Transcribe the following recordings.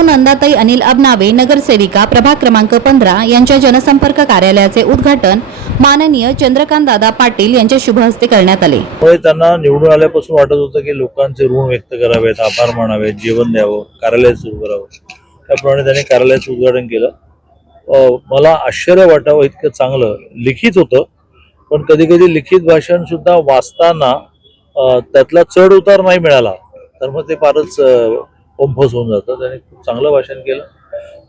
सौ नंदाताई अनिल अबनावे नगरसेविका प्रभाग क्रमांक 15 यांच्या जनसंपर्क कार्यालयाचे उद्घाटन माननीय चंद्रकांत दादा पाटील यांच्या शुभ हस्ते करण्यात आले। त्यांना निवडून आल्यापासून वाटत होतं की लोकांचे ऋण व्यक्त करावेत, आभार मानावेत, जेवण द्यावं, कार्यालय सुरू करावं। त्याप्रमाणे त्यांनी कार्यालयाचं उद्घाटन केलं। मला आश्चर्य वाटावं इतकं चांगलं लिखित होतं, पण कधी कधी लिखित भाषण सुद्धा वाचताना त्यातला चढ उतार नाही मिळाला तर मग ते फारच पंफस होऊन जातं। त्याने खूप चांगलं भाषण केलं।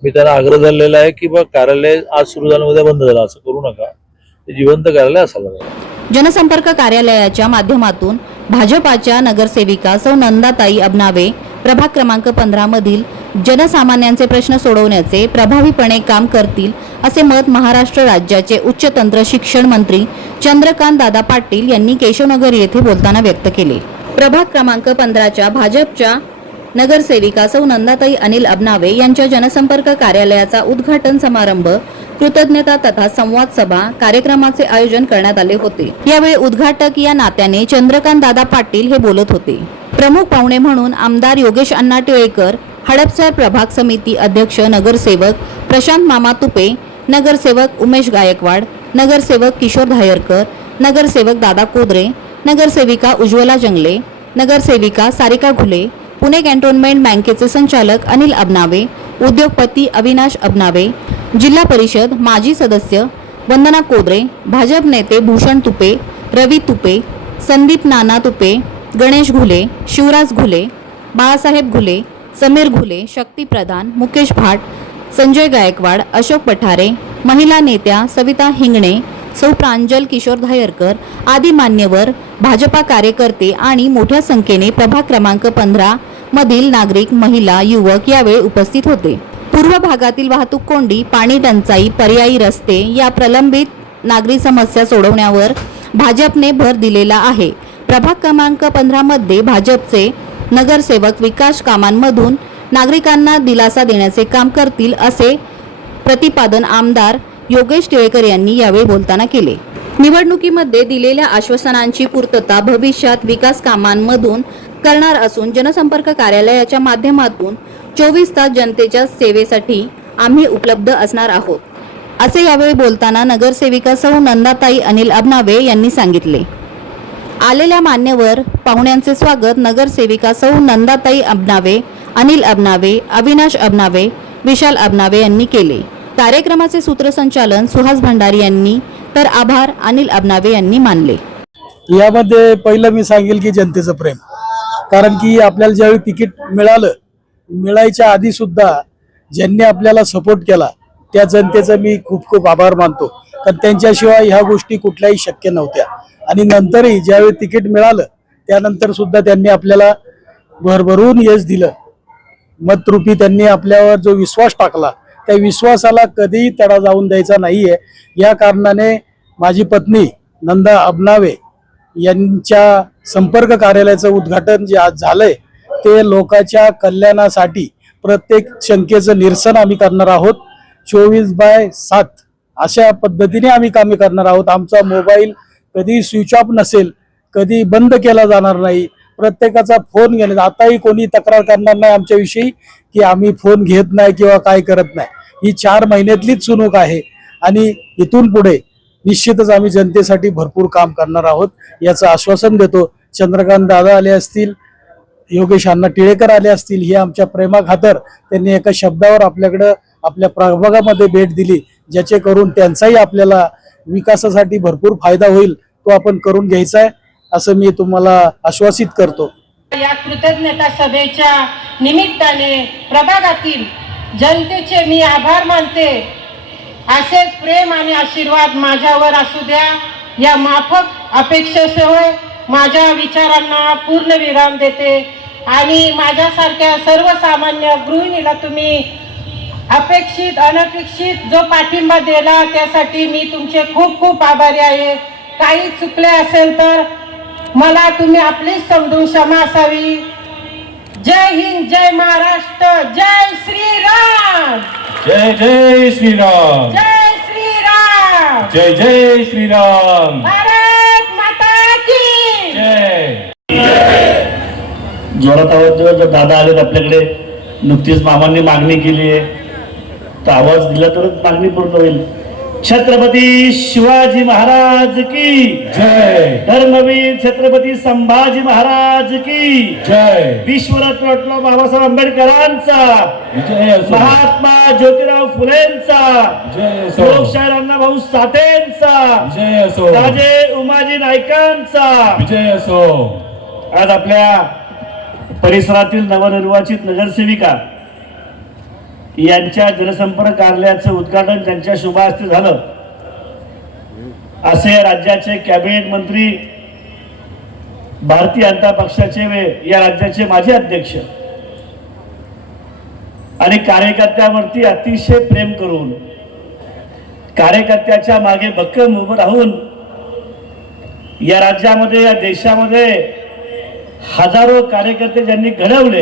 मी त्यांना आग्रह धरलेला आहे की बा कार्यालय आज सुरू झालं उद्या बंद झालं असं करू नका, ते जिवंत कार्यालय असायला पाहिजे। जनसंपर्क कार्यालयाच्या माध्यमातून भाजपाच्या नगरसेविका सौ नंदाताई अबनावे प्रभाग क्रमांक 15 मधील जनसामान्यांचे प्रश्न सोडवण्याचे प्रभावीपणे काम करतील असे मत महाराष्ट्र राज्याचे उच्च तंत्र शिक्षण मंत्री चंद्रकांत दादा पाटील यांनी केशवनगर येथे बोलताना व्यक्त केले। प्रभाग क्रमांक 15च्या भाजपच्या नगरसेविका सौ नंदाताई अनिल अबनावे यांच्या जनसंपर्क कार्यालयाचा उद्घाटन समारंभ, कृतज्ञता तथा संवाद सभा कार्यक्रमाचे आयोजन करण्यात आले होते। यावेळी उद्घाटक या नात्याने चंद्रकांत दादा पाटील हे बोलत होते। प्रमुख पाहुणे म्हणून आमदार योगेश अण्णा टिळेकर, हडपसर प्रभाग समिती अध्यक्ष नगरसेवक प्रशांत मामा तुपे, नगरसेवक उमेश गायकवाड, नगरसेवक किशोर धायरकर, नगरसेवक दादा कोदरे, नगरसेविका उज्ज्वला जंगले, नगरसेविका सारिका घुले, पुणे कॅन्टोन्मेंट बँकेचे संचालक अनिल अबनावे, उद्योगपती अविनाश अबनावे, जिल्हा परिषद माजी सदस्य वंदना कोदरे, भाजप नेते भूषण तुपे, रवी तुपे, संदीप नाना तुपे, गणेश घुले, शिवराज घुले, बाळासाहेब घुले, समीर घुले, शक्ती प्रधान, मुकेश भाट, संजय गायकवाड, अशोक पठारे, महिला नेत्या सविता हिंगणे, सौ प्रांजल किशोर धायरकर आदी मान्यवर, भाजपा कार्यकर्ते आणि मोठ्या संख्येने प्रभाग क्रमांक 15 मधील नागरिक, महिला, युवक यावेळी उपस्थित होते। पूर्व भागातील वाहतूक कोंडी, पाणी टंचाई, पर्यायी रस्ते या प्रलंबित नागरी समस्या सोडवण्यावर भाजपने भर दिलेला आहे। प्रभाग क्रमांक 15 मध्ये भाजपचे नगरसेवक विकास कामांमधून नागरिकांना दिलासा देण्याचे काम करतील असे प्रतिपादन आमदार योगेश टिळेकर यांनी यावेळी बोलताना केले। निवडणुकीमध्ये दिलेल्या आश्वासनांची पूर्तता भविष्यात विकास कामांमधून करणार असून जनसंपर्क कार्यालयाच्या माध्यमातून 24 तास जनतेच्या सेवेसाठी आम्ही उपलब्ध असणार आहोत असे यावेळी बोलताना नगरसेविका सौ नंदाताई अनिल अबनावे यांनी सांगितले। आलेल्या मान्यवर पाहुण्यांचे स्वागत नगरसेविका सौ नंदाताई अबनावे, अनिल अबनावे, अविनाश अबनावे, विशाल अबनावे यांनी केले। कार्यक्रमाचे सूत्रसंचालन सुहास भंडारी यांनी तर आभार अनिल अबनावे यांनी मानले। यामध्ये पहिलं मी सांगेल की जनतेचं प्रेम, कारण की आपल्याला ज्यावेळी तिकीट मिळायच्या आधी सुद्धा ज्यांनी आपल्याला सपोर्ट केला त्या जनतेचं मी खूप खूप आभार मानतो, कारण त्यांच्याशिवाय ह्या गोष्टी कुठल्याही शक्य नव्हत्या। आणि नंतरही ज्यावेळी तिकीट मिळालं त्यानंतर सुद्धा त्यांनी आपल्याला भरभरून यश दिलं। मतरूपी त्यांनी आपल्यावर जो विश्वास टाकला त्या विश्वासाला कधीही तडा जाऊन द्यायचा नाहीये। या कारणाने माझी पत्नी नंदा अबनावे यांच्या संपर्क कार्यालयाचं उद्घाटन जे आज झालंय ते लोकांच्या कल्याणासाठी प्रत्येक शंकेचं निरसन आम्ही करणार आहोत। 24/7 अशा पद्धतीने आम्ही कामे करणार आहोत। आमचा मोबाईल कधी स्विच ऑफ नसेल, कधी बंद केला जाणार नाही। प्रत्येकाचा फोन घेणे, आताही कोणी तक्रार करणार नाही आमच्याविषयी की आम्ही फोन घेत नाही किंवा काय करत नाही। ही 4 महिन्यातलीच चुनूक आहे आणि इथून पुढे निश्चितच आम्ही जनतेसाठी भरपूर काम करणार आहोत याचं आश्वासन देतो। चंद्रकांत दादा आले असतील, योगेश अण्णा टिळेकर आले असतील, ही आमच्या प्रेमाखातर त्यांनी एका शब्दावर आपल्याकडं आपल्या प्रभागामध्ये भेट दिली, ज्याचे करून त्यांचाही आपल्याला विकासासाठी भरपूर फायदा होईल तो आपण करून घ्यायचा आहे असं मी तुम्हाला आश्वासित करतो। या कृतज्ञता सभेच्या निमित्ताने प्रभागातील जनतेचे मी आभार मानते। असेच प्रेम आणि आशीर्वाद माझ्यावर असू द्या। या माफक अपेक्षेसह माझ्या विचारांना पूर्ण विराम देते आणि माझ्यासारख्या सर्वसामान्य गृहिणीला तुम्ही अपेक्षित अनपेक्षित जो पाठिंबा दिला त्यासाठी मी तुमचे खूप खूप आभारी आहे। काही चुकले असेल तर मला तुम्ही आपलीच समजून क्षमा असावी। जय हिंद, जय महाराष्ट्र, जय श्रीराम, जय जय श्रीराम, जय श्रीराम, जय जय श्रीराम, भारत माता की जय। जोरात आवाज दादा आलेत आपल्याकडे नुकतीच मामांनी मागणी केली आहे, तर आवाज दिला तरच मागणी पूर्ण होईल. छत्रपती शिवाजी महाराज की जय धर्मवीर छत्रपती संभाजी महाराज की जय. विश्वरत्न डॉक्टर बाबासाहेब आंबेडकरांचा, जय असो. महात्मा ज्योतिराव फुलेंचा, जय असो. लोकशाहीर अण्णाभाऊ साठेंचा, जय असो. राजे उमाजी नाईकांचा. विजय असो. आज आपल्या परिसरातील नवनिर्वाचित नगरसेविका यांच्या जनसंपर्क कार्यालयाचं उद्घाटन त्यांच्या शुभ हस्ते झालं. असे राज्याचे कॅबिनेट मंत्री, भारतीय जनता पक्षाचे या राज्याचे माजी अध्यक्ष आणि कार्यकर्त्यावरती अतिशय प्रेम करून, कार्यकर्त्याच्या मागे भक्कम उभं राहून या राज्यामध्ये, या देशामध्ये हजारो कार्यकर्ते ज्यांनी घडवले,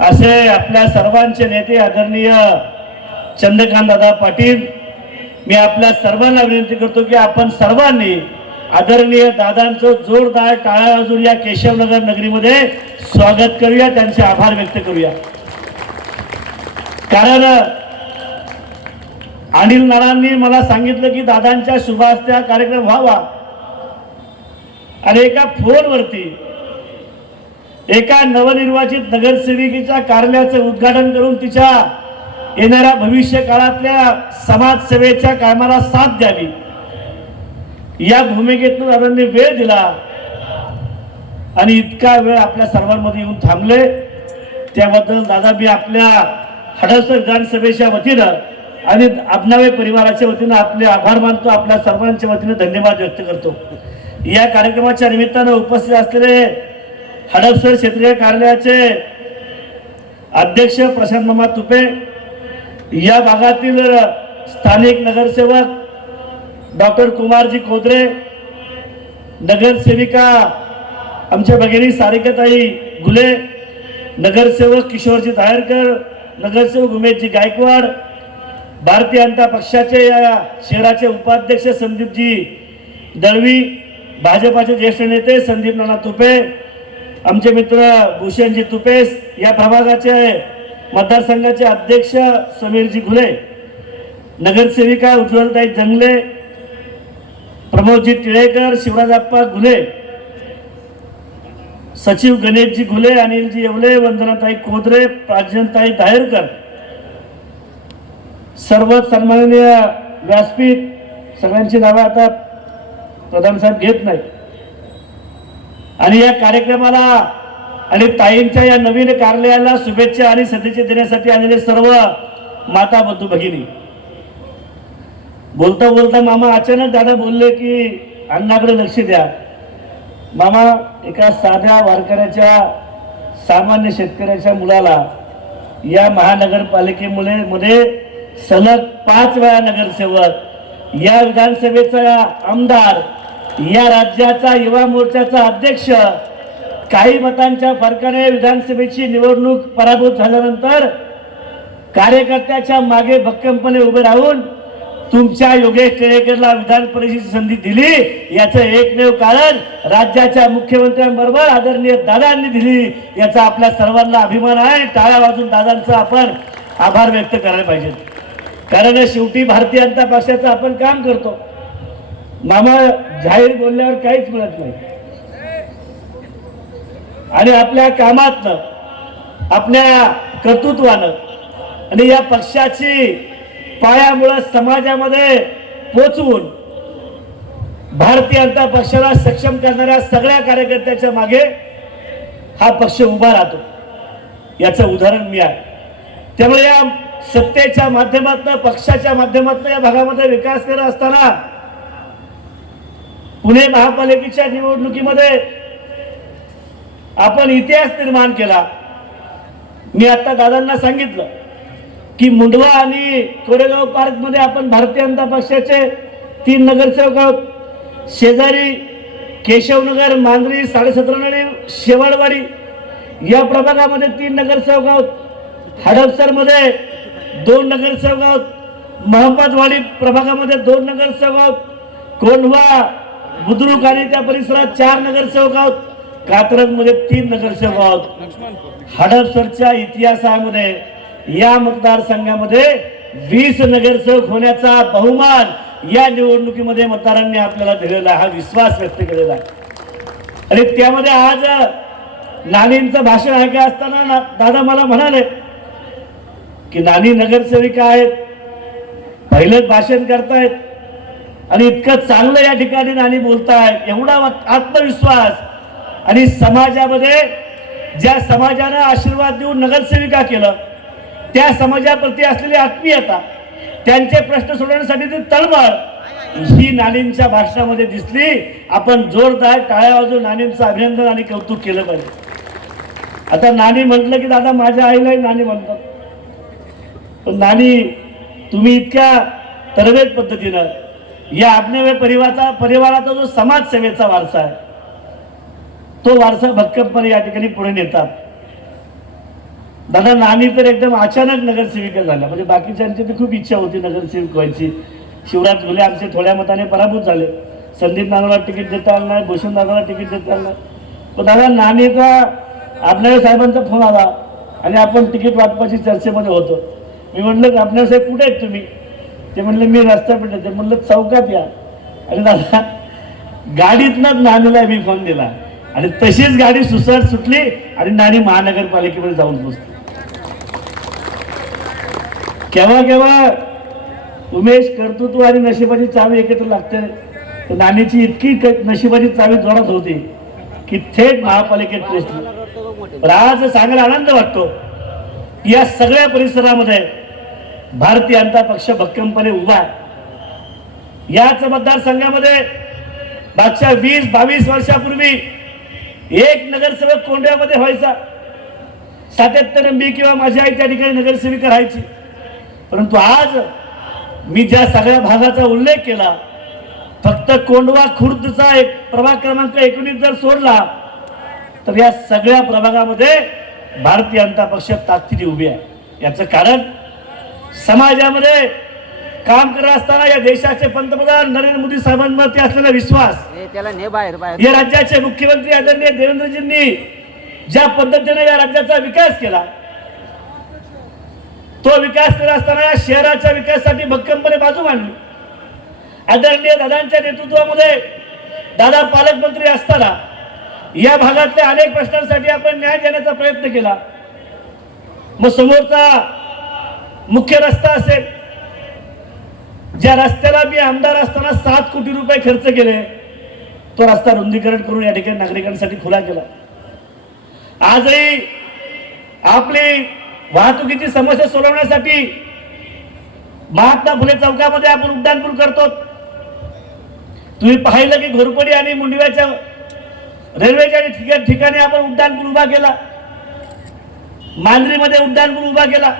असे आपल्या सर्वांचे नेते आदरणीय चंद्रकांत दादा पाटील, मी आपल्या सर्वांना विनंती करतो की आपण सर्वांनी आदरणीय दादांचं जोरदार टाळ्या वाजवून या केशवनगर नगरीमध्ये स्वागत करूया, त्यांचे आभार व्यक्त करूया. कारण अनिल नानांनी मला सांगितलं की दादांच्या शुभ हस्ते हा कार्यक्रम व्हावा, आणि एका फोनवरती एका नवनिर्वाचित नगरसेविकेच्या कार्यालयाचं उद्घाटन करून तिच्या येणाऱ्या भविष्य काळातल्या समाजसेवेच्या कामाला साथ द्यावी या भूमिकेतून दादांनी वेळ दिला, आणि इतका वेळ आपल्या सर्वांमध्ये येऊन थांबले. त्याबद्दल दादा मी आपल्या हडपसर विधानसभेच्या वतीनं आणि अबनावे परिवाराच्या वतीनं आपले आभार मानतो, आपल्या सर्वांच्या वतीनं धन्यवाद व्यक्त करतो. या कार्यक्रमाच्या निमित्तानं उपस्थित असलेले हडपसर क्षेत्रीय कार्यालयाचे अध्यक्ष प्रशांत मामा तुपे, या भागातील स्थानिक नगरसेवक डॉक्टर कुमारजी खोदरे, नगरसेविका आमच्या भगिनी सारिकाताई गुले, नगरसेवक किशोरजी दायरकर, नगरसेवक उमेशजी गायकवाड, भारतीय जनता पक्षाचे या शहराचे उपाध्यक्ष संदीपजी दळवी, भाजपाचे ज्येष्ठ नेते संदीप नाना तुपे, आमचे मित्र भूषणजी तुपेस, या प्रभागाचे मतदारसंघाचे अध्यक्ष समीरजी घुले, नगरसेविका उज्ज्वलताई जंगले, प्रमोदजी टिळेकर, शिवराजप्पा घुले, सचिव गणेशजी घुले, अनिलजी येवले, वंदनाताई खोदरे, प्राजनताई दायरकर, सर्व सन्माननीय व्यासपीठ, सगळ्यांची नावे आता प्रधान साहेब घेत नाही. आणि या कार्यक्रमाला आणि ताईंच्या या नवीन कार्यालयाला शुभेच्छा आणि सदिच्छा देण्यासाठी आलेले सर्व माता बंधू भगिनी, बोलता बोलता मामा अचानक दादा बोलले की अण्णाकडे लक्ष द्या. मामा एका साध्या वारकऱ्याच्या, सामान्य शेतकऱ्याच्या मुलाला या महानगरपालिकेमध्ये सलग 5 वेळा नगरसेवक, या विधानसभेचा आमदार, या राज्याचा युवा मोर्चाचा अध्यक्ष, काही मतांच्या फरकाने विधानसभेची निवडणूक पराभूत झाल्यानंतर कार्यकर्त्याच्या मागे भक्कमपणे उभे राहून तुमच्या योगेश टिळेकरला विधान परिषदेची संधी दिली, याचं एकमेव कारण राज्याच्या मुख्यमंत्र्यांबरोबर आदरणीय दादांनी दिली, याचा आपल्या सर्वांना अभिमान आहे. टाळ्या वाजून दादांचा आपण आभार व्यक्त करायला पाहिजे, कारण शेवटी भारतीय जनता पक्षाचं आपण काम करतो. मामा जाहीर बोलल्यावर काहीच मिळत नाही, आणि आपल्या कामातनं, आपल्या कर्तृत्वानं आणि या पक्षाची पायामुळे समाजामध्ये पोचवून भारतीय जनता पक्षाला सक्षम करणाऱ्या सगळ्या कार्यकर्त्याच्या मागे हा पक्ष उभा राहतो, याचं उदाहरण मी आहे. त्यामुळे या सत्तेच्या माध्यमातून, पक्षाच्या माध्यमातून या भागामध्ये विकास करत असताना पुणे महापालिकेच्या निवडणुकीमध्ये आपण इतिहास निर्माण केला. मी आता दादांना सांगितलं की मुंडवा आणि कोरेगाव पार्क मध्ये आपण भारतीय जनता पक्षाचे 3 नगरसेवक आहोत. शेजारी केशवनगर, मांजरी, 17.5 आणि शेवाळवाडी या प्रभागामध्ये 3 नगरसेवक आहोत. हडपसर मध्ये 2 नगरसेवक आहोत. महम्मदवाडी प्रभागामध्ये 2 नगरसेवक आहोत. कोंढवा, बुद्रुक आणि त्या परिसरात 4 नगरसेवक आहोत. कात्रजमध्ये 3 नगरसेवक आहोत. हडपसरच्या इतिहासामध्ये या मतदारसंघामध्ये 20 नगरसेवक होण्याचा बहुमान या निवडणुकीमध्ये मतदारांनी आपल्याला दिलेला हा विश्वास व्यक्त केलेला आहे. आणि त्यामध्ये आज नानींचं भाषण ऐका असताना दादा मला म्हणाले की नानी नगरसेविका आहेत, पहिलंच भाषण करतायत आणि इतकं चांगलं या ठिकाणी नानी बोलतायत, एवढा आत्मविश्वास आणि समाजामध्ये ज्या समाजानं आशीर्वाद देऊन नगरसेविका केलं त्या समाजाप्रती असलेली आत्मीयता, त्यांचे प्रश्न सोडवण्यासाठी ती तळमळ ही नानींच्या भाषणामध्ये दिसली. आपण जोरदार टाळ्या वाजवून नानींचं अभिनंदन आणि कौतुक केलं पाहिजे. आता नानी म्हटलं की दादा माझ्या आईलाही नानी म्हणतात, पण नानी तुम्ही इतक्या तरबेज पद्धतीनं या अभिनव परिवाराचा जो समाजसेवेचा वारसा आहे तो वारसा भक्कमपणे या ठिकाणी पुढे नेतात. दादा नानी तर एकदम अचानक नगरसेविका झाल्या, म्हणजे बाकीच्यांची तर खूप इच्छा होती नगरसेवक व्हायची. शिवराज घुले आमचे थोड्या मताने पराभूत झाले, संदीप नानाला तिकीट देता आलं नाही, भूषण दादाला तिकीट देता आलं नाही. पण दादा नानीचा आबनाळे साहेबांचा फोन आला आणि आपण तिकीट वाटपाची चर्चेमध्ये होतो. मी म्हटलं आबनाळे साहेब कुठे आहेत तुम्ही? ते म्हणले मी रस्त्यापेठ येते. म्हणलं चौकात या. आणि दादा गाडीतनंच नानीला मी फोन दिला आणि तशीच गाडी सुसाट सुटली आणि नानी महानगरपालिकेमध्ये जाऊन पोहोचली. केव्हा केव्हा उमेश कर्तृत्व आणि नशिबाची चावी एकत्र लागते. तर नानीची इतकी नशिबाची चावी जोरात होती की थेट महापालिकेत पोहोचली. पण आज सांगायला आनंद वाटतो की या सगळ्या परिसरामध्ये भारतीय जनता पक्ष भक्कमपणे उभा आहे. याच मतदारसंघामध्ये मागच्या 20-22 वर्षापूर्वी एक नगरसेवक कोंड्यामध्ये व्हायचा. सातत्याने मी किंवा माझी आई त्या ठिकाणी नगरसेविका राहायची. परंतु आज मी ज्या सगळ्या भागाचा उल्लेख केला, फक्त कोंडवा खुर्दचा एक प्रभाग क्रमांक 19 जर सोडला तर या सगळ्या प्रभागामध्ये भारतीय जनता पक्ष ताकदीने उभी आहे. याचं कारण समाजामध्ये काम करत असताना या देशाचे पंतप्रधान नरेंद्र मोदी साहेबांवरती असलेला विश्वास, या राज्याचे मुख्यमंत्री आदरणीय देवेंद्रजींनी ज्या पद्धतीने या राज्याचा विकास केला, तो विकास करत असताना या शहराच्या विकासासाठी भक्कमपणे बाजू मांडली. आदरणीय दादांच्या नेतृत्वामध्ये दादा पालकमंत्री असताना या भागातल्या अनेक प्रश्नांसाठी आपण न्याय देण्याचा प्रयत्न केला. मग समोरचा मुख्य रस्ता असेल, ज्या रस्त्याला मी आमदार असताना 7 कोटी रुपये खर्च केले, तो रस्ता रुंदीकरण करून या ठिकाणी नागरिकांसाठी खुला केला. आजही आपली वाहतुकीची समस्या सोडवण्यासाठी महात्मा फुले चौकामध्ये आपण उड्डाणपूल करतो. तुम्ही पाहिलं की घोरपडी आणि मुंडव्याच्या रेल्वेच्या ठिकाणी आपण उड्डाणपूल उभा केला. मांजरीमध्ये उड्डाणपूल उभा केला.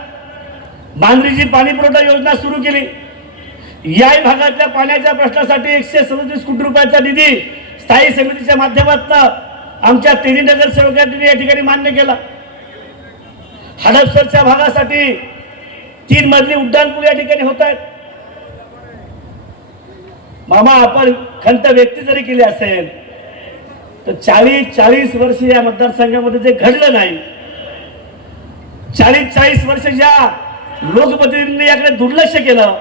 मांजरीची पाणी पुरवठा योजना सुरू केली. याही भागातल्या पाण्याच्या प्रश्नासाठी 137 कोटी रुपयाचा निधी स्थायी समितीच्या माध्यमातून आमच्या 3 नगरसेवकांनी या ठिकाणी मान्य केला. हडपसरच्या भागासाठी 3 मजली उड्डाणपूल या ठिकाणी होत आहेत. मामा आपण खंत व्यक्ती जरी केली असेल तर 40 वर्ष या मतदारसंघामध्ये जे घडलं नाही, 40 वर्ष ज्या लोकप्रतिनिधींनी याकडे दुर्लक्ष केलं,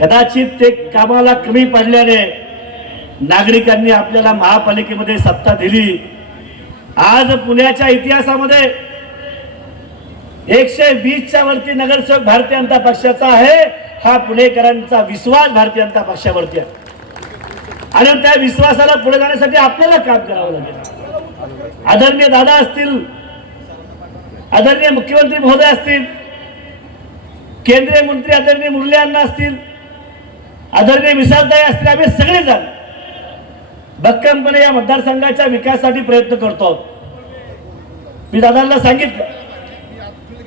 कदाचित ते कामाला कमी पडल्याने नागरिकांनी आपल्याला महापालिकेमध्ये सत्ता दिली. आज पुण्याच्या इतिहासामध्ये 120च्या वरती नगरसेवक भारतीय जनता पक्षाचा आहे. हा पुणेकरांचा विश्वास भारतीय जनता पक्षावरती आहे आणि त्या विश्वासाला पुढे जाण्यासाठी आपल्याला काम करावं लागेल. आदरणीय दादा असतील, आदरणीय मुख्यमंत्री महोदय असतील, केंद्रीय मंत्री आदरणीय मुरली अण्णा असतील, आदरणीय विशालताई असतील, आम्ही सगळेजण भक्कमपणे या मतदारसंघाच्या विकासासाठी प्रयत्न करतो. मी दादांना सांगितलं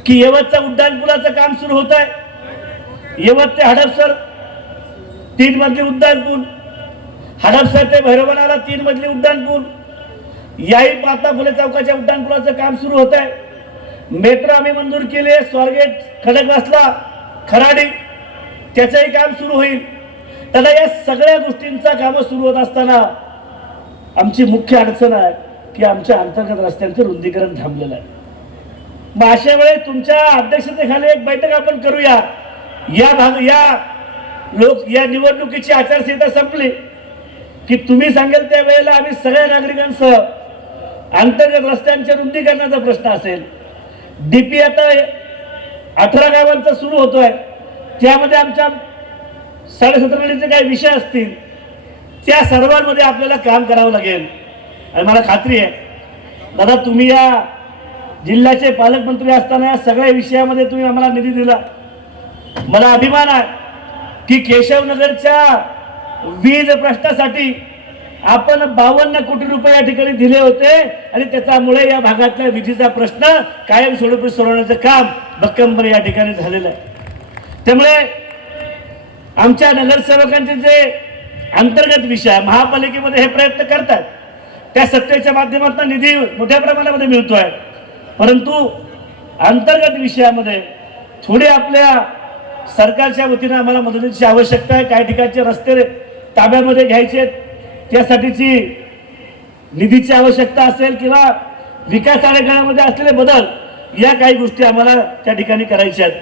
की यवतच्या उड्डाणपुलाचं काम सुरू होत आहे. यवत ते हडपसर 3 मजली उड्डाणपूल, हडपसर ते भैरवनाला 3 मजली उड्डाणपूल, याही महात्मा फुले चौकाच्या उड्डाणपुलाचं काम सुरू होत आहे. मेट्रो आम्ही मंजूर केली आहे. स्वारगेट खडकवासला खराडी त्याचंही काम सुरू होईल. त्याला या सगळ्या गोष्टींचा काम सुरू होत असताना आमची मुख्य अडचण आहे की आमच्या अंतर्गत रस्त्यांचं रुंदीकरण थांबलेलं आहे. मग अशा वेळेस तुमच्या अध्यक्षतेखाली एक बैठक आपण करूया. या निवडणुकीची आचारसंहिता संपली की तुम्ही सांगेल त्या वेळेला आम्ही सगळ्या नागरिकांसह अंतर्गत रस्त्यांच्या रुंदीकरणाचा प्रश्न असेल. डीपी आता 18 गावांचा सुरू होतोय, त्यामध्ये आमच्या 17.5 काही विषय असतील, त्या सर्वांमध्ये आपल्याला काम करावं लागेल. आणि मला खात्री आहे दादा, तुम्ही या जिल्ह्याचे पालकमंत्री असताना या सगळ्या विषयामध्ये तुम्ही आम्हाला निधी दिला. मला अभिमान आहे की केशवनगरच्या वीज प्रश्नासाठी आपण 52 कोटी रुपये या ठिकाणी दिले होते आणि त्याच्यामुळे या भागातल्या विजेचा प्रश्न कायमस्वरूपी सोडवण्याचं काम भक्कमपणे या ठिकाणी झालेलं आहे. त्यामुळे आमच्या नगरसेवकांचे जे अंतर्गत विषय महापालिकेमध्ये हे प्रयत्न करतात, त्या सत्तेच्या माध्यमातून निधी मोठ्या प्रमाणामध्ये मिळतोय, परंतु अंतर्गत विषयामध्ये थोडी आपल्या सरकारच्या वतीनं आम्हाला मदतीची आवश्यकता आहे. काही ठिकाणचे रस्ते ताब्यामध्ये घ्यायचे, त्यासाठीची निधीची आवश्यकता असेल किंवा विकास आराखड्यामध्ये असलेले बदल, या काही गोष्टी आम्हाला त्या ठिकाणी करायच्या आहेत.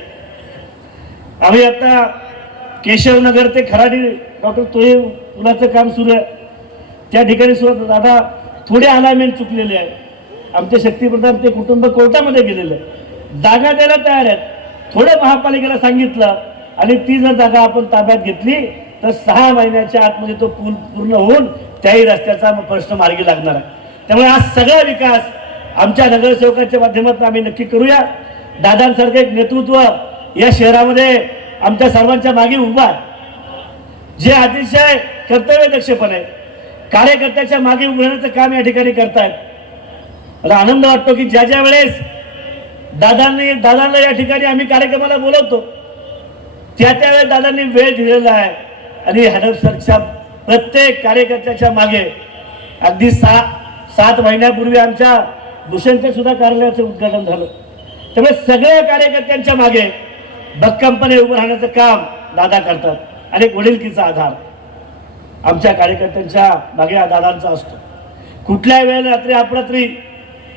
आम्ही आता केशवनगर ते खराडी डॉक्टर तोये पुलाचं काम सुरू आहे, त्या ठिकाणी सुद्धा दादा थोडे अलाइनमेंट चुकलेले आहे. आमचे शक्तीप्रधान ते कुटुंब कोर्टामध्ये गेलेले आहे, जागा द्यायला तयार आहेत. थोडं महापालिकेला सांगितलं आणि ती जर जागा आपण ताब्यात घेतली तर 6 महिन्याच्या आतमध्ये तो पूल पूर्ण होऊन त्याही रस्त्याचा प्रश्न मार्गी लागणार आहे. त्यामुळे हा सगळा विकास आमच्या नगरसेवकांच्या माध्यमातून आम्ही नक्की करूया. दादांसारखं एक नेतृत्व या शहरामध्ये आमच्या सर्वांच्या मागे उभा आहे, जे अतिशय कर्तव्यदक्षपणे कार्यकर्त्याच्या मागे उभं राहण्याचं काम या ठिकाणी करतायत. मला आनंद वाटतो की ज्या ज्या वेळेस दादांना या ठिकाणी आम्ही कार्यक्रमाला बोलवतो, त्यावेळेस दादांनी वेळ दिलेला आहे आणि हडपसरच्या प्रत्येक कार्यकर्त्याच्या मागे अगदी 7 महिन्यापूर्वी आमच्या भूषणच्या सुद्धा कार्यालयाचं उद्घाटन झालं. त्यामुळे सगळ्या कार्यकर्त्यांच्या मागे भक्कमपणे उभं राहण्याचं काम दादा करतात आणि वडिलकीचा आधार आमच्या कार्यकर्त्यांच्या मागे दादांचा असतो. कुठल्या वेळेला रात्री अपरात्री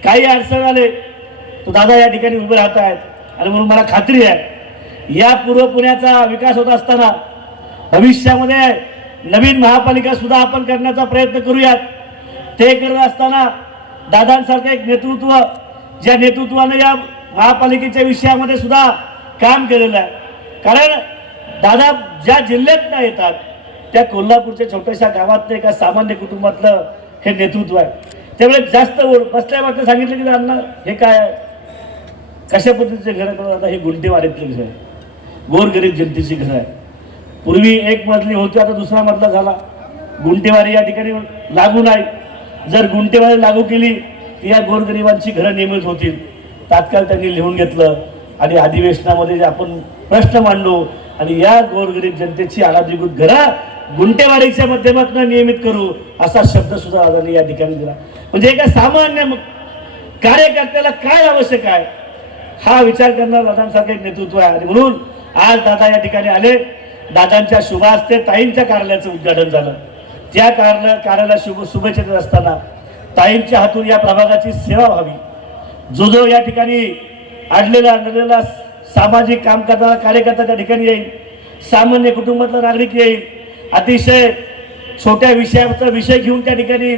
काही अडचण आले तो दादा या ठिकाणी उभे राहत आहेत. आणि म्हणून मला खात्री आहे या पूर्व पुण्याचा विकास होत असताना भविष्यामध्ये नवीन महापालिका सुद्धा आपण करण्याचा प्रयत्न करूयात. ते करत असताना दादांसारखं एक नेतृत्व, ज्या नेतृत्वाने या महापालिकेच्या विषयामध्ये सुद्धा काम केलेलं आहे. कारण दादा ज्या जिल्ह्यात न येतात त्या कोल्हापूरच्या छोट्याशा गावातलं एका सामान्य कुटुंबातलं हे नेतृत्व आहे. त्यामुळे जास्त बसल्या वाटलं सांगितलं की अण्णा हे काय आहे, कशा पद्धतीचे घरं करत, आता हे गुंटेवाडीतले घर आहे, गोरगरीब जनतेची घरं आहे. पूर्वी 1 मजली होती, आता 2रा मजला झाला. गुंटेवारी या ठिकाणी लागू नाही. जर गुंटेवारी लागू केली तर या गोरगरिबांची घरं नियमित होतील. तात्काळ त्यांनी लिहून घेतलं आणि अधिवेशनामध्ये आपण प्रश्न मांडलो आणि या गोरगरीब जनतेची अनाधिकृत घरं गुंटेवारीच्या माध्यमातून नियमित करू असा शब्द सुद्धा दादांनी या ठिकाणी दिला. म्हणजे एका सामान्य कार्यकर्त्याला काय आवश्यक आहे हा विचार करणारा दादांसारखं एक नेतृत्व आहे. आणि म्हणून आज दादा या ठिकाणी आले. दादांच्या शुभ हस्ते ताईंच्या कार्यालयाचं उद्घाटन झालं. त्या कार्यालयाला शुभेच्छा देत असताना ताईंच्या हातून या प्रभागाची सेवा व्हावी. जो या ठिकाणी अडलेला सामाजिक काम करणारा कार्यकर्ता त्या ठिकाणी येईल, सामान्य कुटुंबातला नागरिक येईल, अतिशय छोट्या विषयाचा विषय घेऊन त्या ठिकाणी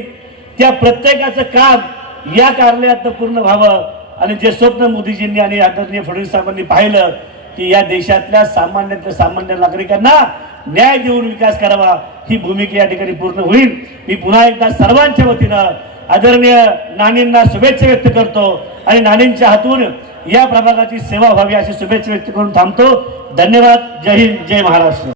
त्या प्रत्येकाचं काम या कार्यालयात पूर्ण व्हावं. आणि जे स्वप्न मोदीजींनी आणि आदरणीय फडणवीस साहेबांनी पाहिलं की या देशातल्या सामान्य नागरिकांना न्याय देऊन विकास करावा, ही भूमिका या ठिकाणी पूर्ण होईल. मी पुन्हा एकदा सर्वांच्या वतीनं आदरणीय नानींना शुभेच्छा व्यक्त करतो आणि नानींच्या हातून या प्रभागाची सेवा व्हावी अशी शुभेच्छा व्यक्त करून थांबतो. धन्यवाद. जय हिंद, जय महाराष्ट्र.